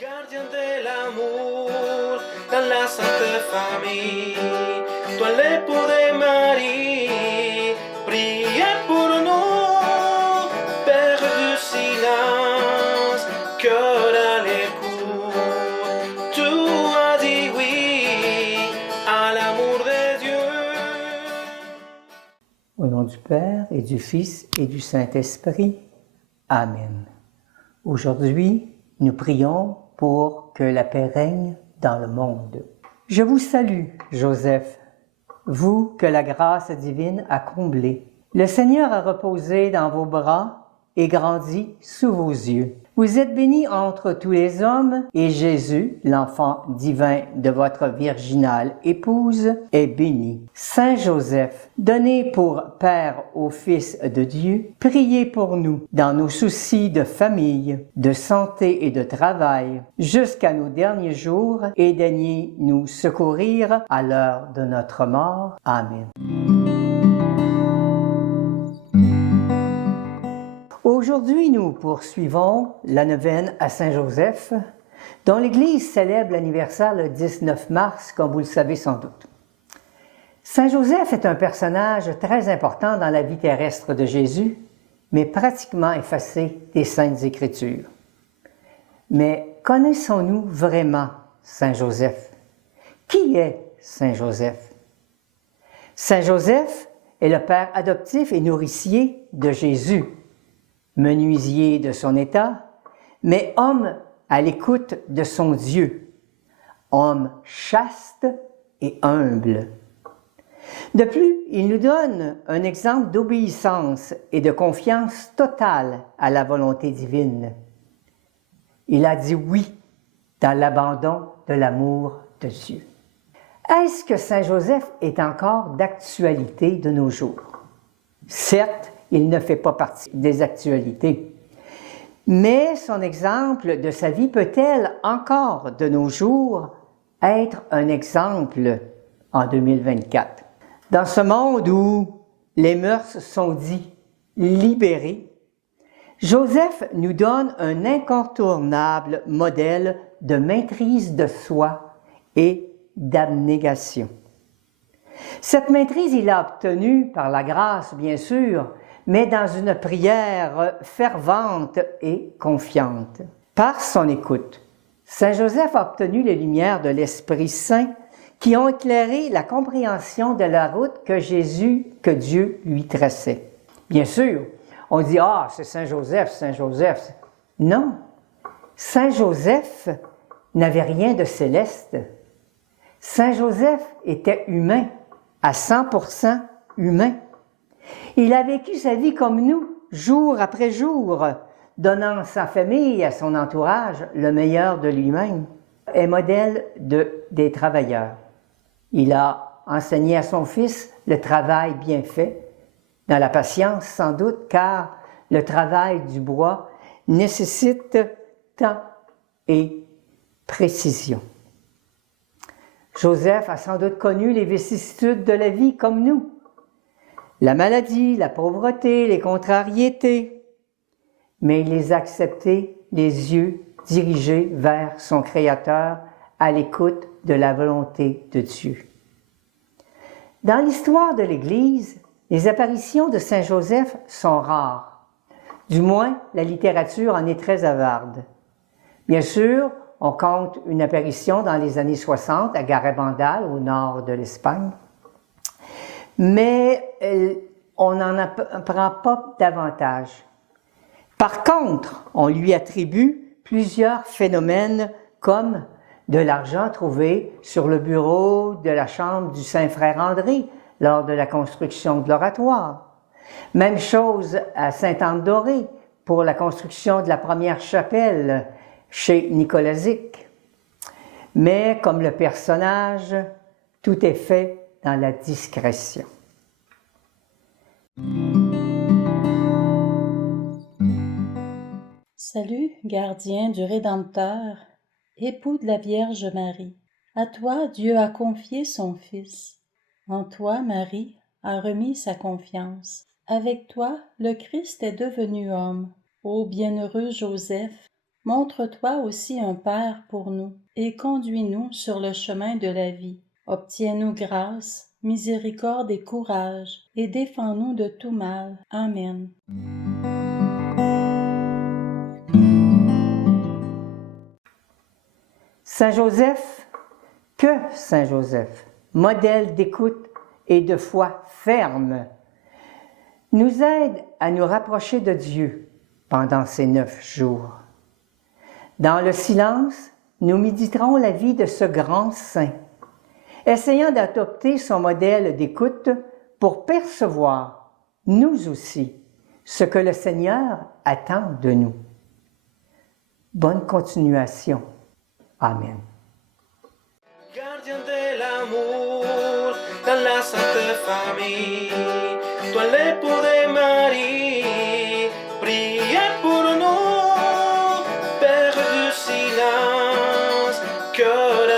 Gardien de l'amour dans la Sainte Famille, toi l'époux de Marie, priez pour nous, Père du silence, cœur à l'écoute, tu as dit oui à l'amour de Dieu. Au nom du Père et du Fils et du Saint-Esprit. Amen. Aujourd'hui, nous prions pour que la paix règne dans le monde. Je vous salue, Joseph, vous que la grâce divine a comblé. Le Seigneur a reposé dans vos bras et grandi sous vos yeux. Vous êtes béni entre tous les hommes, et Jésus, l'enfant divin de votre virginale épouse, est béni. Saint Joseph, donné pour Père au Fils de Dieu, priez pour nous dans nos soucis de famille, de santé et de travail, jusqu'à nos derniers jours, et daignez nous secourir à l'heure de notre mort. Amen. Aujourd'hui, nous poursuivons la neuvaine à Saint-Joseph, dont l'Église célèbre l'anniversaire le 19 mars, comme vous le savez sans doute. Saint-Joseph est un personnage très important dans la vie terrestre de Jésus, mais pratiquement effacé des Saintes Écritures. Mais connaissons-nous vraiment Saint-Joseph? Qui est Saint-Joseph? Saint-Joseph est le père adoptif et nourricier de Jésus, menuisier de son état, mais homme à l'écoute de son Dieu, homme chaste et humble. De plus, il nous donne un exemple d'obéissance et de confiance totale à la volonté divine. Il a dit oui dans l'abandon de l'amour de Dieu. Est-ce que Saint Joseph est encore d'actualité de nos jours? Certes, il ne fait pas partie des actualités. Mais son exemple de sa vie peut-elle encore de nos jours être un exemple en 2024? Dans ce monde où les mœurs sont dites libérées, Joseph nous donne un incontournable modèle de maîtrise de soi et d'abnégation. Cette maîtrise, il l'a obtenue par la grâce, bien sûr, mais dans une prière fervente et confiante. Par son écoute, Saint Joseph a obtenu les lumières de l'Esprit Saint qui ont éclairé la compréhension de la route que Dieu lui traçait. Bien sûr, on dit « Ah, c'est Saint Joseph, Saint Joseph ». Non, Saint Joseph n'avait rien de céleste. Saint Joseph était humain, à 100% humain. Il a vécu sa vie comme nous, jour après jour, donnant à sa famille et à son entourage le meilleur de lui-même. Est modèle des travailleurs. Il a enseigné à son fils le travail bien fait, dans la patience sans doute, car le travail du bois nécessite temps et précision. Joseph a sans doute connu les vicissitudes de la vie comme nous. La maladie, la pauvreté, les contrariétés, mais il les a acceptés, les yeux dirigés vers son Créateur, à l'écoute de la volonté de Dieu. Dans l'histoire de l'Église, les apparitions de Saint Joseph sont rares. Du moins, la littérature en est très avarde. Bien sûr, on compte une apparition dans les années 60 à Garabandal, au nord de l'Espagne, mais on n'en apprend pas davantage. Par contre, on lui attribue plusieurs phénomènes comme de l'argent trouvé sur le bureau de la chambre du Saint-Frère André lors de la construction de l'oratoire. Même chose à Sainte-Anne-d'Auray pour la construction de la première chapelle chez Nicolazic. Mais comme le personnage, tout est fait dans la discrétion. Salut, gardien du Rédempteur, époux de la Vierge Marie. À toi, Dieu a confié son Fils. En toi, Marie a remis sa confiance. Avec toi, le Christ est devenu homme. Ô bienheureux Joseph, Montre-toi aussi un Père pour nous, et conduis-nous sur le chemin de la vie. Obtiens-nous grâce, miséricorde et courage, et défends-nous de tout mal. Amen. Saint Joseph, que Saint Joseph, modèle d'écoute et de foi ferme, nous aide à nous rapprocher de Dieu pendant ces 9 jours. Dans le silence, nous méditerons la vie de ce grand saint, essayant d'adopter son modèle d'écoute pour percevoir, nous aussi, ce que le Seigneur attend de nous. Bonne continuation. Amen. Gardien de l'amour dans la Sainte Famille, toi l'époux de Marie, priez pour nous, Père du silence, que